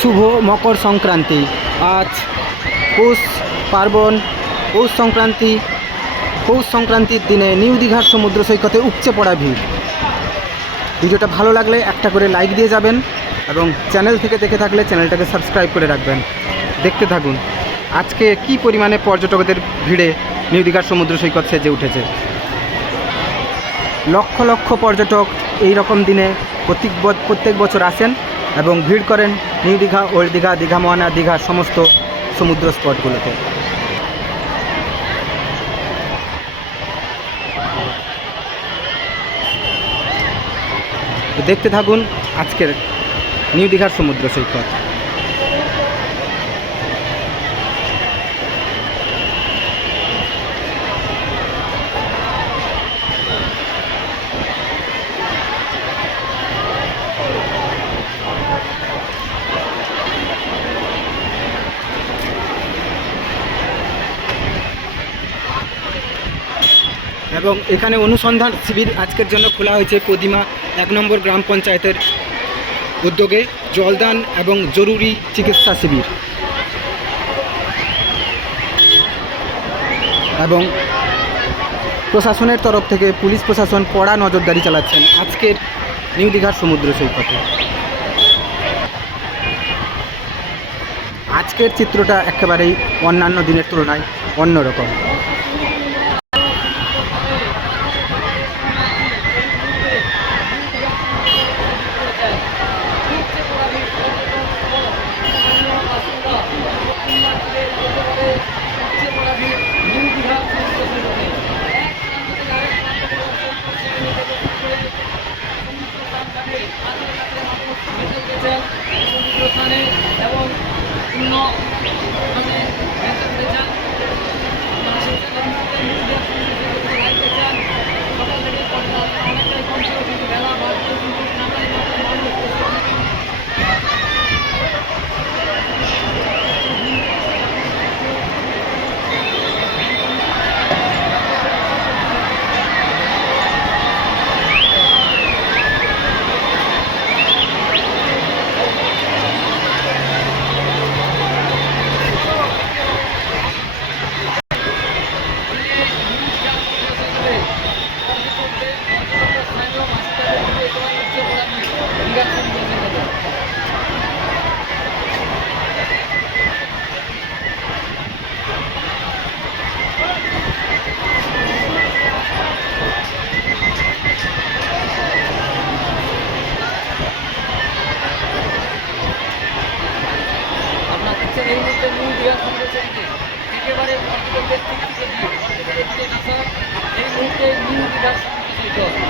শুভ মকর সংক্রান্তি। আজ পৌষ পার্বণ, পৌষ সংক্রান্তি, পৌষ সংক্রান্তির দিনে নিউ দীঘার সমুদ্র সৈকতে উপচে পড়া ভিড়। ভিডিওটা ভালো লাগলে একটা করে লাইক দিয়ে যাবেন এবং চ্যানেল থেকে দেখে থাকলে চ্যানেলটাকে সাবস্ক্রাইব করে রাখবেন। দেখতে থাকুন, আজকে কি পরিমাণে পর্যটকদের ভিড়ে নিউ দীঘার সমুদ্র সৈকত সেজে উঠেছে। লক্ষ লক্ষ পর্যটক এই রকম দিনে প্রত্যেক প্রত্যেক বছর আসেন। এবং ভিড় করেন নিউ দীঘা, ওল্ড দীঘা দীঘা মোহনা দীঘা সমস্ত সমুদ্র স্পটগুলোতে। দেখতে থাকুন আজকের নিউ দীঘার সমুদ্র সৈকত। এবং এখানে অনুসন্ধান শিবির আজকের জন্য খোলা হয়েছে কদিমা এক নম্বর গ্রাম পঞ্চায়েতের উদ্যোগে জলদান এবং জরুরি চিকিৎসা শিবির। এবং প্রশাসনের তরফ থেকে পুলিশ প্রশাসন কড়া নজরদারি চালাচ্ছেন আজকের নিউ দীঘার সমুদ্র সৈকতে। আজকের চিত্রটা একেবারেই অন্যান্য দিনের তুলনায় অন্যরকম। અમે এই মুহূর্তে নিউ দীঘা সমুদ্রসীমান্তে একেবারে পর্যটকদের থেকে দিকে আসা এই মুহূর্তে নিউ সমুদ্র সৈকত